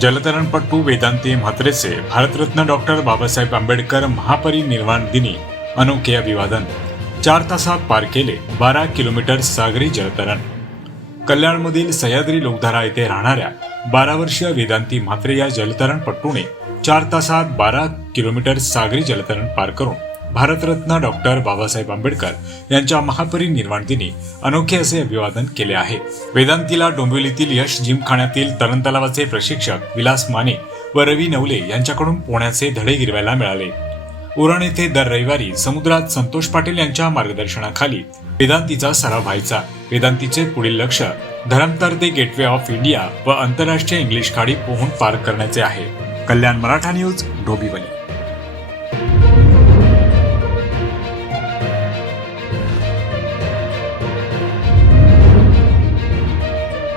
जलतरणपटू वेदांती म्हात्रेचे भारतरत्न डॉक्टर बाबासाहेब आंबेडकर महापरिनिर्वाण दिनी अनोखे अभिवादन. चार तासात पार केले बारा किलोमीटर सागरी जलतरण. कल्याणमधील सह्याद्री लोकधारा येथे राहणाऱ्या बारा वर्षीय वेदांती म्हात्रे या जलतरणपटूने चार तासात बारा किलोमीटर सागरी जलतरण पार करून भारतरत्न डॉक्टर बाबासाहेब आंबेडकर यांच्या महापरिनिर्वाण दिनी अनोखे असे अभिवादन केले आहे. वेदांतीला डोंबिवलीतील यश जिमखान्यातील तरण तलावाचे प्रशिक्षक विलास माने व रवी नवले यांच्याकडून पोहण्याचे धडे गिरवायला मिळाले. उरण येथे दर रविवारी समुद्रात संतोष पाटील यांच्या मार्गदर्शनाखाली वेदांतीचा सराव व्हायचा. वेदांतीचे पुढील लक्ष धरमतर ते गेटवे ऑफ इंडिया व आंतरराष्ट्रीय इंग्लिश खाडी पोहून पार करण्याचे आहे. कल्याण मराठा न्यूज डोंबिवली.